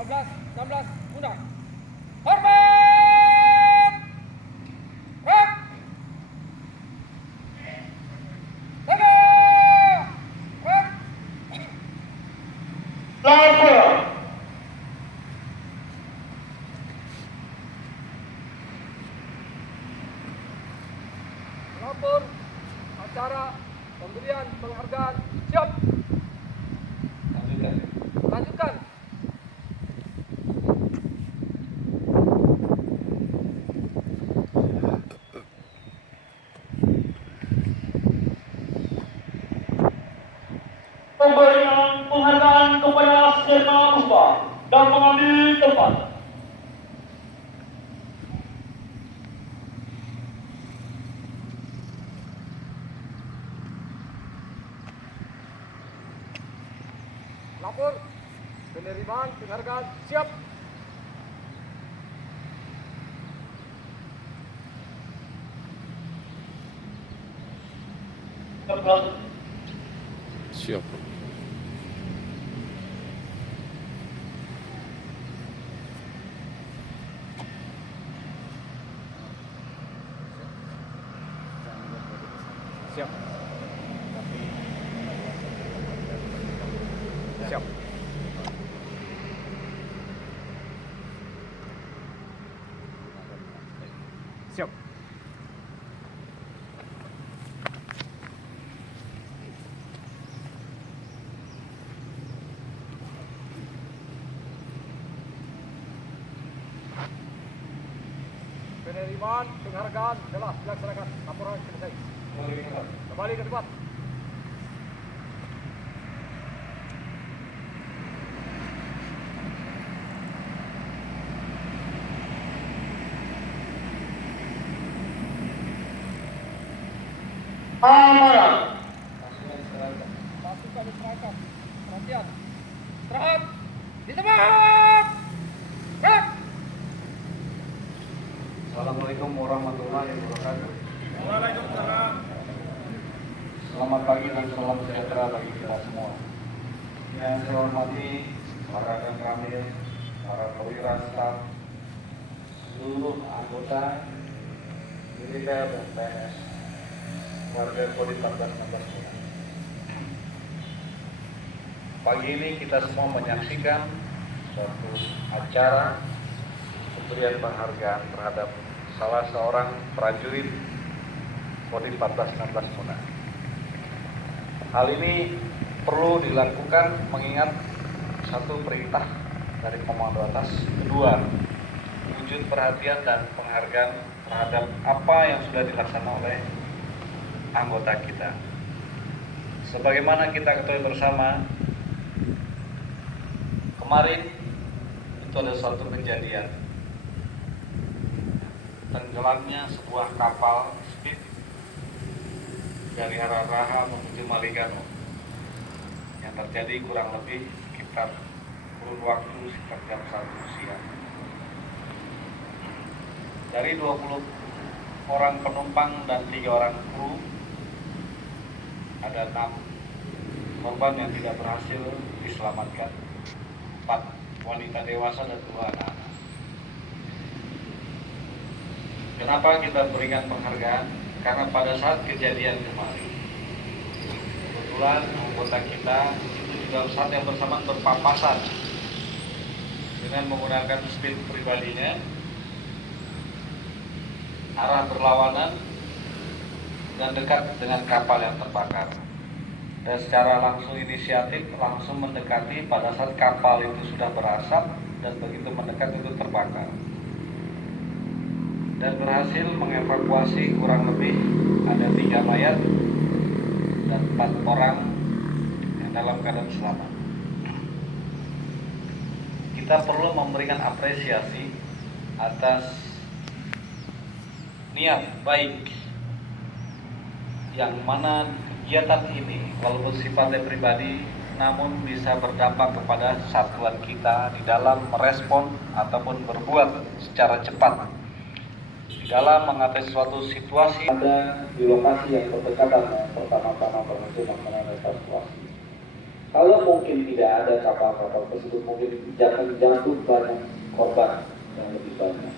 15, 16, mundur. Hormat! Gerak! Tegak! Gerak! Lapor. Lapor acara pemberian penghargaan siap. Lanjutkan. Pemberian penghargaan kepada Sirna Puspa dan mengambil tempat. Lapor penerimaan penghargaan siap. Siap. Siap. Siap. Siap. Penerimaan penghargaan telah dilaksanakan. Laporan selesai. Kembali ke tempat. Amanah. Pasukan diserahkan. Perhatian. Istirahat. Di tempat. Gerak. Assalamualaikum warahmatullahi wabarakatuh. Waalaikumsalam. Selamat pagi dan salam sejahtera bagi kita semua. Yang saya hormati para rekan Ramil, para perwira staf, seluruh anggota militer dan PNS, warga Kodim 1416. Pagi ini kita semua menyaksikan suatu acara pemberian penghargaan terhadap salah seorang prajurit Kodim 1416 Muna. Hal ini perlu dilakukan mengingat satu perintah dari komando atas, kedua wujud perhatian dan penghargaan terhadap apa yang sudah dilaksanakan oleh anggota kita. Sebagaimana kita ketahui bersama, kemarin itu ada suatu kejadian tenggelamnya sebuah kapal speed dari arah Raha menuju Maligano yang terjadi kurang lebih sekitar kurun waktu sekitar jam 1 siang. Dari 20 orang penumpang dan 3 orang kru, ada 6 korban yang tidak berhasil diselamatkan, 4 wanita dewasa dan 2 anak-anak. Kenapa kita berikan penghargaan? Karena pada saat kejadian kemarin, kebetulan anggota kita itu juga saat yang bersamaan berpapasan dengan menggunakan speed pribadinya, arah berlawanan dan dekat dengan kapal yang terbakar. Dan secara langsung inisiatif langsung mendekati pada saat kapal itu sudah berasap dan begitu mendekat itu terbakar. Dan berhasil mengevakuasi kurang lebih ada 3 mayat dan 4 orang yang dalam keadaan selamat. Kita perlu memberikan apresiasi atas niat baik yang mana kegiatan ini walaupun sifatnya pribadi namun bisa berdampak kepada satuan kita di dalam merespon ataupun berbuat secara cepat dalam mengatasi suatu situasi ada di lokasi yang berdekatan yang pertama-tama berhasil melakukan evakuasi. Kalau mungkin tidak ada kapal-kapal tersebut, mungkin jangan jatuh banyak korban yang lebih banyak.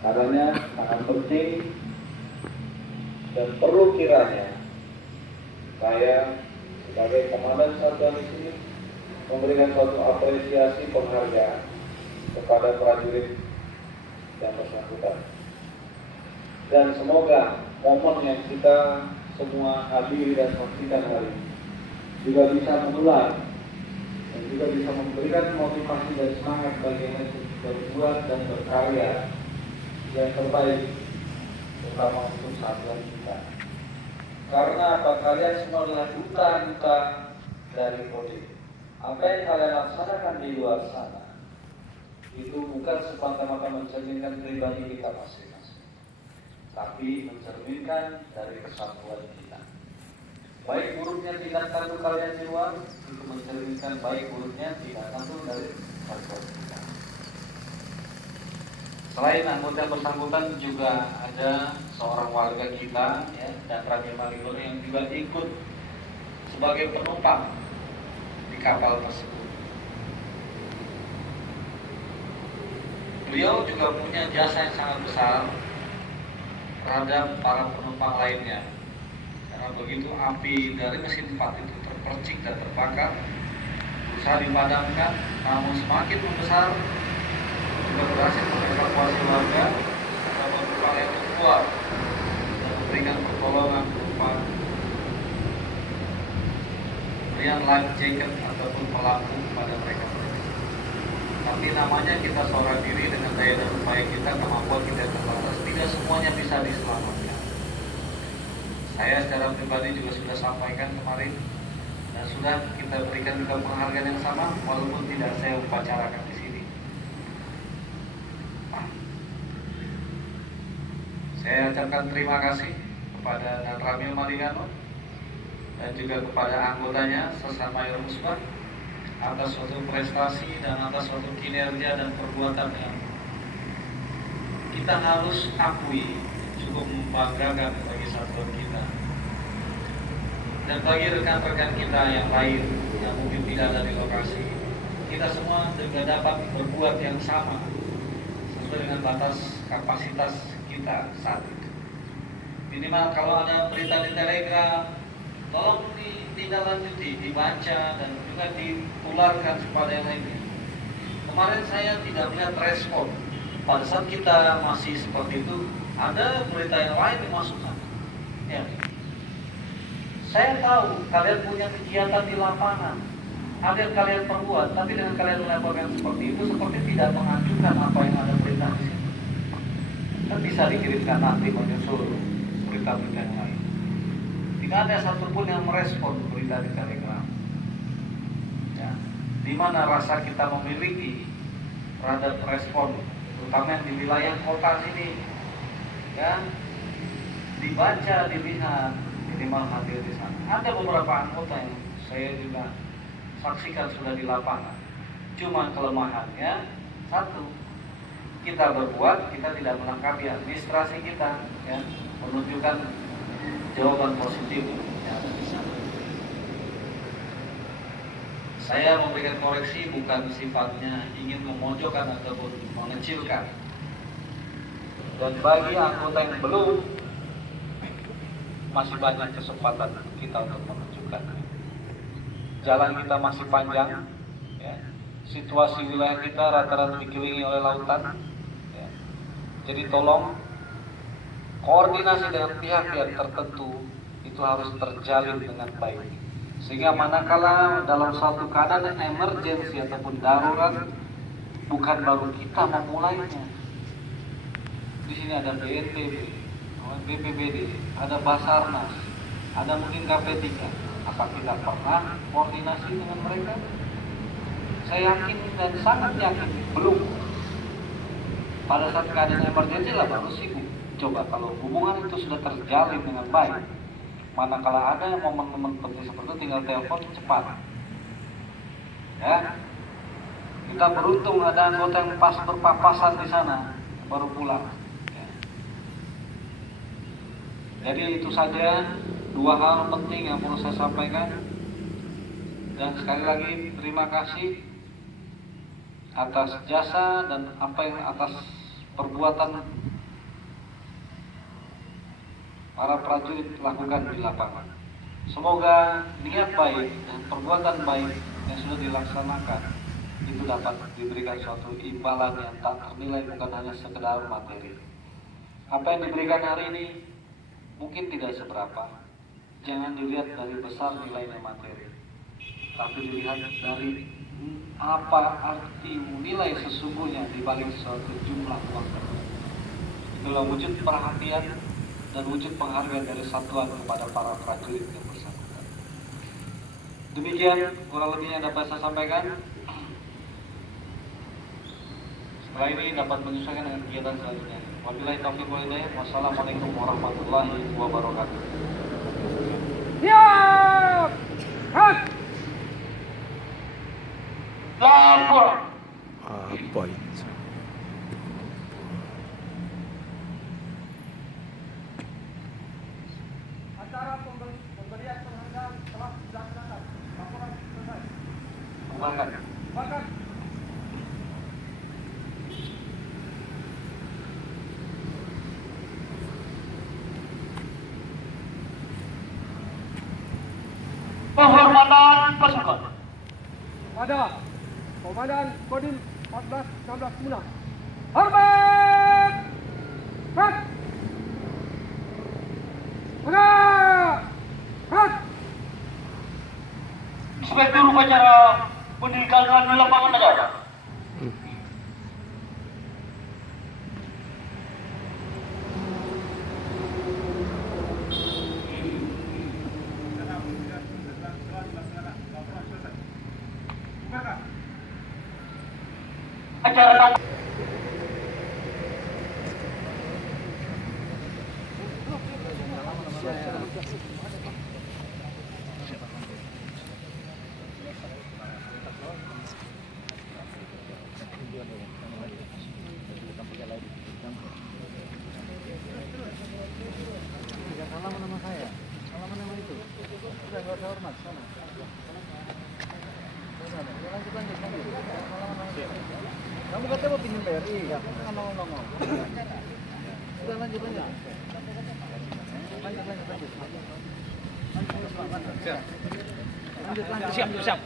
Karena sangat penting dan perlu kiranya saya sebagai komandan satuan di sini memberikan suatu apresiasi penghargaan kepada prajurit yang bersangkutan. Dan semoga momen yang kita semua hadiri dan saksikan hari ini juga bisa menular dan juga bisa memberikan motivasi dan semangat bagi yang berbuat dan berkarya yang terbaik, terutama untuk satuan kita. Karena apa, kalian semua adalah duta-duta dari Kodim. Apa yang kalian laksanakan di luar sana itu bukan semata-mata mencerminkan pribadi kita masing-masing, tapi mencerminkan dari kesatuan kita. Baik buruknya tindak tanduk kalian di luar itu mencerminkan baik buruknya tindak tanduk dari kesatuan kita. Selain anggota bersangkutan juga ada seorang warga kita ya, dan Raja Malioboro yang juga ikut sebagai penumpang di kapal tersebut. Beliau juga punya jasa yang sangat besar terhadap para penumpang lainnya. Karena begitu api dari mesin 4 itu terpercik dan terbakar, berusaha dipadamkan, namun semakin membesar, juga berhasil mengevakuasi warga dan berupaya untuk keluar dan memberikan pertolongan berupa pemberian life jacket ataupun pelampung kepada mereka. Tapi namanya kita seorang diri dengan daya dan upaya kita, kemampuan kita terbatas, tidak semuanya bisa diselamatkan. Saya secara pribadi juga sudah sampaikan kemarin dan sudah kita berikan juga penghargaan yang sama, walaupun tidak saya upacarakan di sini. Saya ucapkan terima kasih kepada Dan Ramil Maligano dan juga kepada anggotanya Sesar Mayor Musbah atas suatu prestasi dan atas suatu kinerja dan perbuatan yang kita harus akui cukup membanggakan bagi satuan kita. Dan bagi rekan-rekan kita yang lain yang mungkin tidak ada di lokasi, kita semua juga dapat berbuat yang sama sesuai dengan batas kapasitas kita saat itu. Minimal kalau ada berita di Telegram, tolong ditindaklanjuti, dibaca dan juga ditularkan kepada yang lainnya. Kemarin saya tidak melihat respon. Pada saat kita masih seperti itu, ada berita yang lain dimasukkan. Ya. Saya tahu kalian punya kegiatan di lapangan, ada yang kalian perbuat, tapi dengan kalian melakukan seperti itu, seperti tidak mengajukan apa yang ada berita di sini. Kan bisa dikirimkan nanti menyusul berita-berita yang lain. Tidak ada satupun yang merespon berita di Telegram. Ya. Di mana rasa kita memiliki terhadap respon, terutama yang di wilayah kota sini, ya, dibaca, dilihat, minimal hadir di sana. Ada beberapa anggota yang saya juga saksikan sudah di lapangan. Cuma kelemahannya satu, kita berbuat, kita tidak melengkapi administrasi kita, ya, menunjukkan jawaban positif yang ada di sana. Saya memberikan koreksi bukan sifatnya ingin memojokkan ataupun mengecilkan. Dan bagi anggota yang belum, masih banyak kesempatan kita untuk menunjukkan. Jalan kita masih panjang, ya. Situasi wilayah kita rata-rata dikelilingi oleh lautan, ya. Jadi tolong koordinasi dengan pihak-pihak tertentu itu harus terjalin dengan baik, sehingga manakala dalam suatu keadaan emergensi ataupun darurat, bukan baru kita memulainya. Di sini ada BNPB, BPBD, ada Basarnas, ada mungkin KP3. Apa kita pernah koordinasi dengan mereka? Saya yakin dan sangat yakin belum. Pada saat keadaan emergensi lah baru sibuk. Coba kalau hubungan itu sudah terjalin dengan baik, manakala ada momen-momen penting seperti itu, tinggal telepon cepat. Ya, kita beruntung ada anggota yang pas berpapasan di sana baru pulang. Ya. Jadi itu saja dua hal penting yang perlu saya sampaikan. Dan sekali lagi terima kasih atas jasa dan apa yang atas perbuatan para prajurit lakukan di lapangan. Semoga niat baik dan perbuatan baik yang sudah dilaksanakan itu dapat diberikan suatu imbalan yang tak ternilai, bukan hanya sekedar materi. Apa yang diberikan hari ini mungkin tidak seberapa. Jangan dilihat dari besar nilainya materi, tapi dilihat dari apa arti nilai sesungguhnya di balik suatu jumlah uang tersebut. Itulah wujud perhatian dan wujud penghargaan dari satuan kepada para prajurit yang bersangkutan. Demikian kurang lebihnya dapat saya sampaikan. Setelah ini dapat menyesuaikan dengan kegiatan selanjutnya. Wabillahi taufiq wal hidayah. Wassalamualaikum warahmatullahi wabarakatuh. Siap! Hak! Lapor. Apa itu? Acara pemberian penghargaan telah dilaksanakan. Laporan selesai. Bubarkan. Bahkan Penghormatan pasukan. pada Komandan Kodim 1416 Muna. Hormat! Hak! Tegak! Hak! Inspektur upacara meninggalkan lapangan negara. Acara kamu katanya mau pinjam BRI, ya? Kan ngomong-ngomong. Udah lanjut. Siap.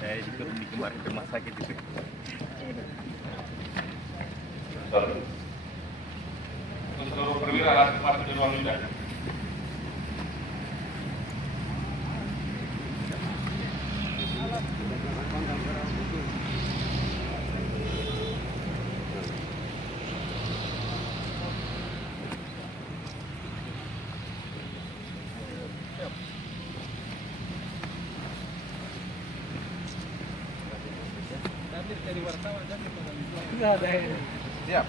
Saya juga kemarin ke rumah sakit itu. Untuk seluruh perwira langsung masuk di ruang sidang. Siap.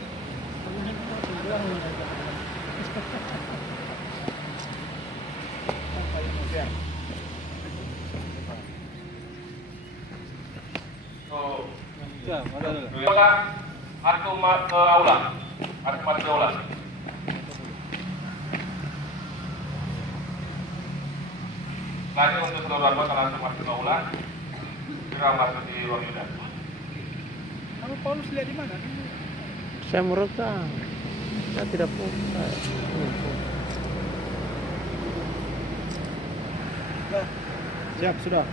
Silakan Artu ke aula. Artu masuk ke aula. Lanjut untuk seluruh anggota langsung masuk ke aula. Segera masuk di ruang sidang. Kamu Paulus lihat di mana? Saya merekam. Saya tidak punya. Siap, sudah.